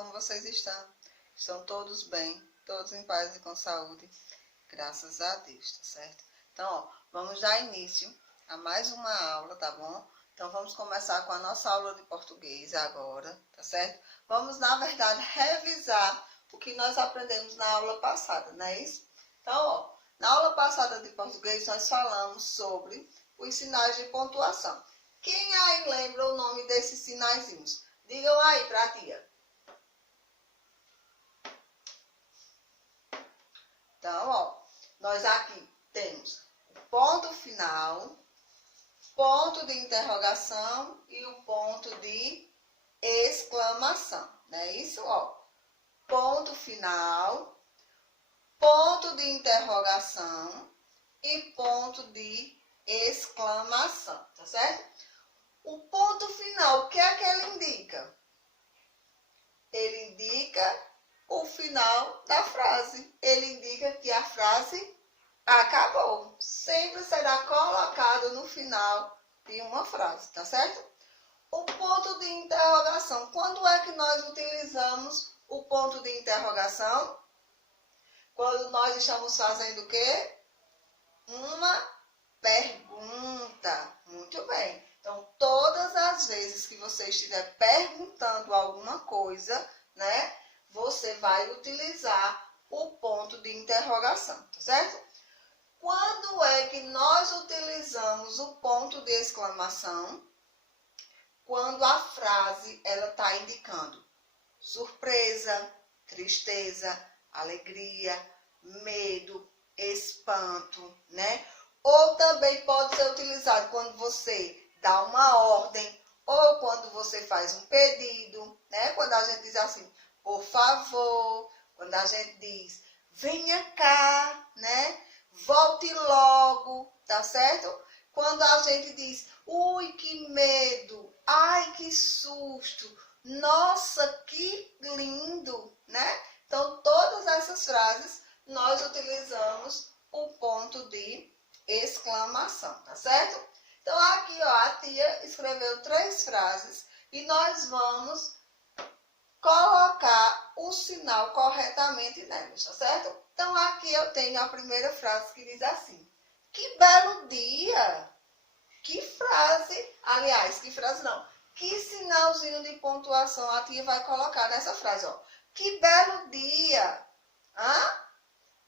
como vocês estão? Estão todos bem? Todos em paz e com saúde? Graças a Deus, tá certo? Então, ó, vamos dar início a mais uma aula, tá bom? Então, vamos começar com a nossa aula de português agora, tá certo? Vamos, na verdade, revisar o que nós aprendemos na aula passada, não é isso? Então, ó, na aula passada de português, nós falamos sobre os sinais de pontuação. Quem aí lembra o nome desses sinaizinhos? Digam aí pra tia. Então, ó, nós aqui temos o ponto final, ponto de interrogação e o ponto de exclamação, não é isso? Ó, ponto final, ponto de interrogação e ponto de exclamação, tá certo? O ponto final, o que é que ele indica? Ele indica o final da frase. Ele indica que a frase acabou. Sempre será colocado no final de uma frase, tá certo? O ponto de interrogação. Quando é que nós utilizamos o ponto de interrogação? Quando nós estamos fazendo o quê? Uma pergunta. Muito bem. Então, todas as vezes que você estiver perguntando alguma coisa, né, você vai utilizar o ponto de interrogação, tá certo? Quando é que nós utilizamos o ponto de exclamação? Quando a frase ela está indicando surpresa, tristeza, alegria, medo, espanto, né? Ou também pode ser utilizado quando você dá uma ordem ou quando você faz um pedido, né? Quando a gente diz assim, por favor, quando a gente diz, venha cá, né? Volte logo, tá certo? Quando a gente diz, ui, que medo, ai, que susto, nossa, que lindo, né? Então, todas essas frases, nós utilizamos o ponto de exclamação, tá certo? Então, aqui, ó, a tia escreveu 3 frases e nós vamos colocar o sinal corretamente nelas, tá certo? Então, aqui eu tenho a primeira frase que diz assim, que belo dia! Que frase, aliás, que frase não, que sinalzinho de pontuação a tia vai colocar nessa frase, ó. Que belo dia! Hã?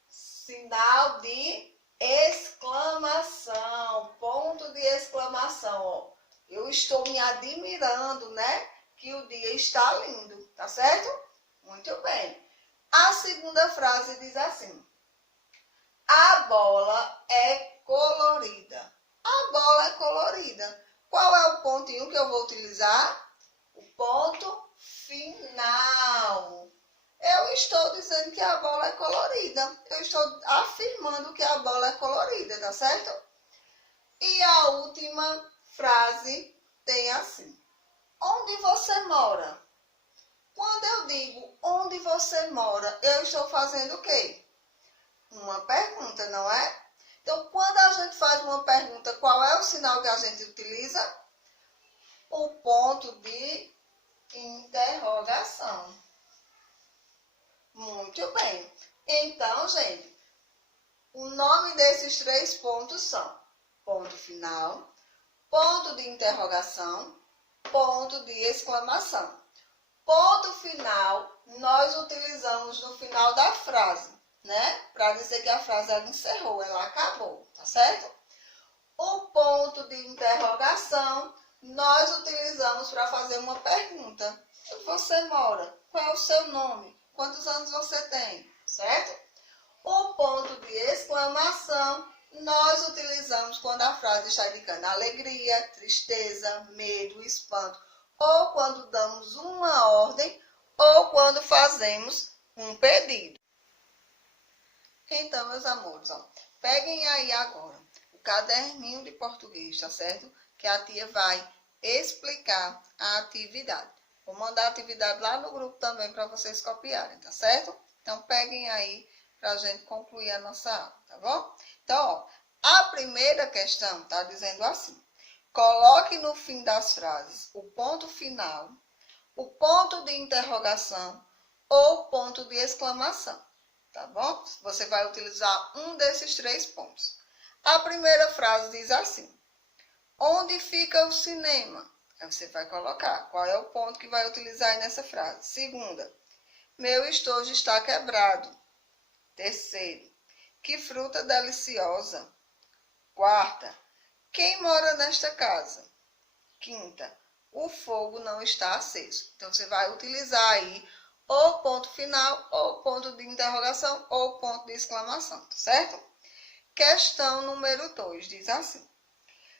Sinal de exclamação, ponto de exclamação, ó. Eu estou me admirando, né? Que o dia está lindo, tá certo? Muito bem. A segunda frase diz assim, a bola é colorida. A bola é colorida. Qual é o pontinho que eu vou utilizar? O ponto final. Eu estou dizendo que a bola é colorida. Eu estou afirmando que a bola é colorida, tá certo? E a última frase tem assim, onde você mora? Quando eu digo onde você mora, eu estou fazendo o quê? Uma pergunta, não é? Então, quando a gente faz uma pergunta, qual é o sinal que a gente utiliza? O ponto de interrogação. Muito bem. Então, gente, o nome desses 3 pontos são ponto final, ponto de interrogação, ponto de exclamação. Ponto final, nós utilizamos no final da frase, né? Para dizer que a frase ela encerrou, ela acabou, tá certo? O ponto de interrogação, nós utilizamos para fazer uma pergunta. Onde você mora? Qual é o seu nome? Quantos anos você tem? Certo? O ponto de exclamação, nós utilizamos quando a frase está indicando alegria, tristeza, medo, espanto, ou quando damos uma ordem, ou quando fazemos um pedido. Então, meus amores, ó, peguem aí agora o caderninho de português, tá certo? Que a tia vai explicar a atividade. Vou mandar a atividade lá no grupo também para vocês copiarem, tá certo? Então, peguem aí para a gente concluir a nossa aula, tá bom? Então, ó, a primeira questão tá dizendo assim, coloque no fim das frases o ponto final, o ponto de interrogação ou ponto de exclamação, tá bom? Você vai utilizar um desses 3 pontos. A primeira frase diz assim: onde fica o cinema? Aí você vai colocar qual é o ponto que vai utilizar aí nessa frase. Segunda, meu estojo está quebrado. Terceiro, que fruta deliciosa. Quarta, quem mora nesta casa? Quinta, o fogo não está aceso. Então, você vai utilizar aí ou ponto final, ou ponto de interrogação, ou ponto de exclamação, tá certo? Questão número 2 diz assim: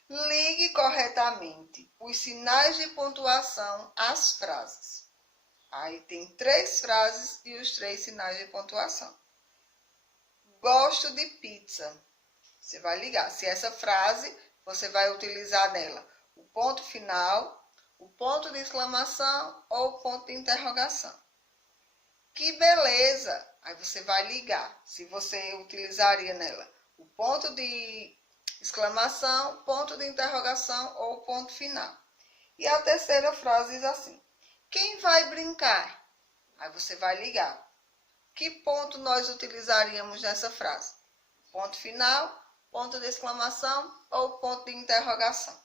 ligue corretamente os sinais de pontuação às frases. Aí tem 3 frases e os 3 sinais de pontuação. Gosto de pizza. Você vai ligar. Se essa frase, você vai utilizar nela o ponto final, o ponto de exclamação ou o ponto de interrogação. Que beleza! Aí você vai ligar. Se você utilizaria nela o ponto de exclamação, ponto de interrogação ou ponto final. E a terceira frase diz assim: quem vai brincar? Aí você vai ligar. Que ponto nós utilizaríamos nessa frase? Ponto final, ponto de exclamação ou ponto de interrogação.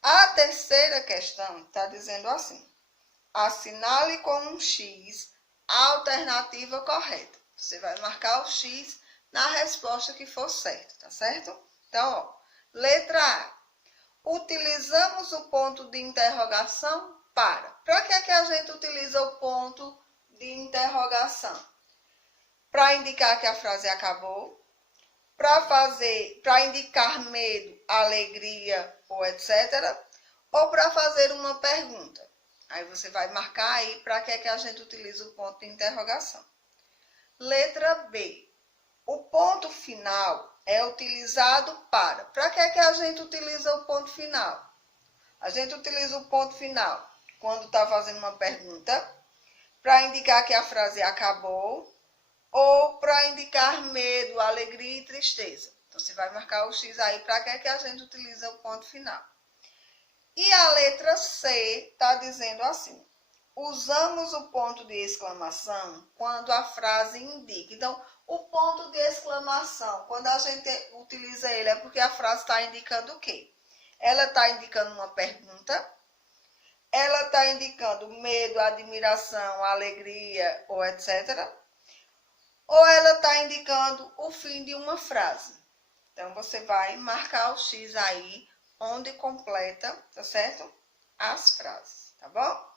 A terceira questão está dizendo assim: assinale com um X a alternativa correta. Você vai marcar o X na resposta que for certa, tá certo? Então, ó, letra A. Utilizamos o ponto de interrogação para. Para que a gente utiliza o ponto de interrogação? Para indicar que a frase acabou, para indicar medo, alegria ou etc. Ou para fazer uma pergunta. Aí você vai marcar aí para que a gente utiliza o ponto de interrogação. Letra B. O ponto final é utilizado para. Para que a gente utiliza o ponto final? A gente utiliza o ponto final quando está fazendo uma pergunta, para indicar que a frase acabou, ou para indicar medo, alegria e tristeza. Então, você vai marcar o X aí para que a gente utiliza o ponto final. E a letra C está dizendo assim: usamos o ponto de exclamação quando a frase indica. Então, o ponto de exclamação, quando a gente utiliza ele, é porque a frase está indicando o quê? Ela está indicando uma pergunta, ela está indicando medo, admiração, alegria ou etc. Ou ela está indicando o fim de uma frase. Então, você vai marcar o X aí, onde completa, tá certo? As frases, tá bom?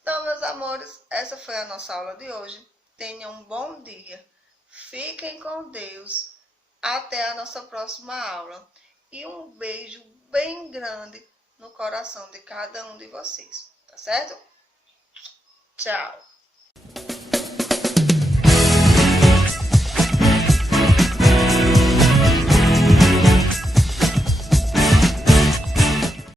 Então, meus amores, essa foi a nossa aula de hoje. Tenham um bom dia. Fiquem com Deus. Até a nossa próxima aula. E um beijo bem grande no coração de cada um de vocês, tá certo? Tchau!